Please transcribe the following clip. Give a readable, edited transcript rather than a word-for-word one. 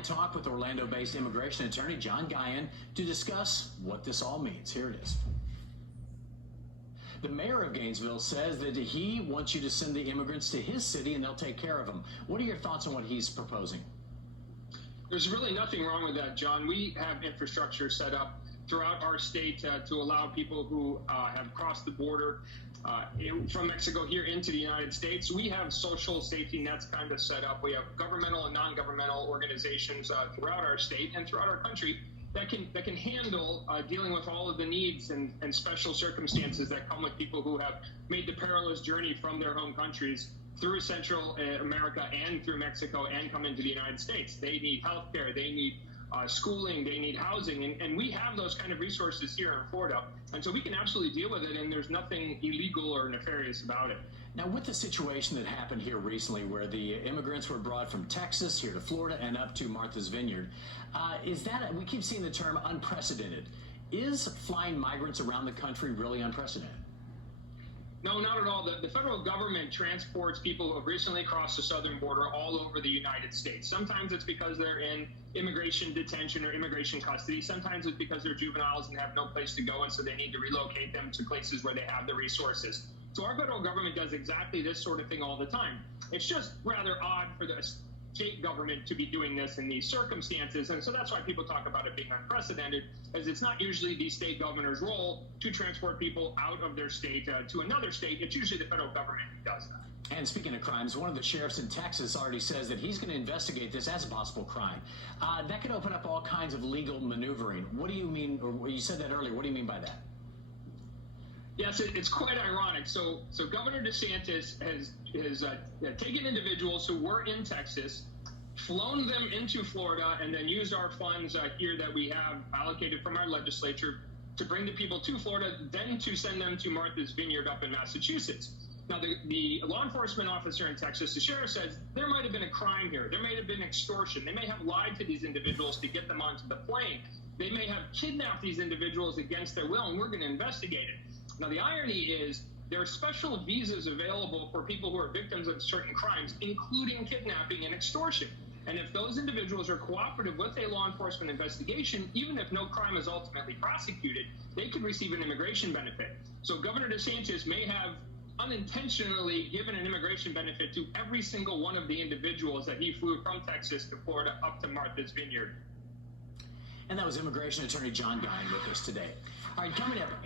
I talked with Orlando-based immigration attorney John Gihon to discuss what this all means. Here it is. The mayor of Gainesville says that he wants you to send the immigrants to his city and they'll take care of them. What are your thoughts on what he's proposing? There's really nothing wrong with that, John. We have infrastructure set up throughout our state to allow people who have crossed the border from Mexico here into the United States. We have social safety nets kind of set up. We have governmental and non-governmental organizations throughout our state and throughout our country that can handle dealing with all of the needs and special circumstances that come with people who have made the perilous journey from their home countries through Central America and through Mexico and come into the United States. They need health care, they need schooling, they need housing, and we have those kind of resources here in Florida. And so we can absolutely deal with it, and there's nothing illegal or nefarious about it. Now, with the situation that happened here recently where the immigrants were brought from Texas here to Florida and up to Martha's Vineyard, we keep seeing the term unprecedented. Is flying migrants around the country really unprecedented? No, not at all. The federal government transports people who have recently crossed the southern border all over the United States. Sometimes it's because they're in immigration detention or immigration custody. Sometimes it's because they're juveniles and have no place to go, and so they need to relocate them to places where they have the resources. So our federal government does exactly this sort of thing all the time. It's just rather odd for the state government to be doing this in these circumstances, and so that's why people talk about it being unprecedented, as it's not usually the state governor's role to transport people out of their state to another state. It's usually the federal government who does that. And speaking of crimes, one of the sheriffs in Texas already says that he's going to investigate this as a possible crime. That could open up all kinds of legal maneuvering. What do you mean, or you said that earlier, what do you mean by that? Yes, it's quite ironic. So Governor DeSantis has taken individuals who were in Texas, flown them into Florida, and then used our funds here that we have allocated from our legislature to bring the people to Florida, then to send them to Martha's Vineyard up in Massachusetts. Now, the law enforcement officer in Texas, the sheriff, says there might have been a crime here. There may have been extortion. They may have lied to these individuals to get them onto the plane. They may have kidnapped these individuals against their will, and we're going to investigate it. Now, the irony is there are special visas available for people who are victims of certain crimes, including kidnapping and extortion. And if those individuals are cooperative with a law enforcement investigation, even if no crime is ultimately prosecuted, they could receive an immigration benefit. So Governor DeSantis may have unintentionally given an immigration benefit to every single one of the individuals that he flew from Texas to Florida up to Martha's Vineyard. And that was immigration attorney John Gihon with us today. All right, coming up.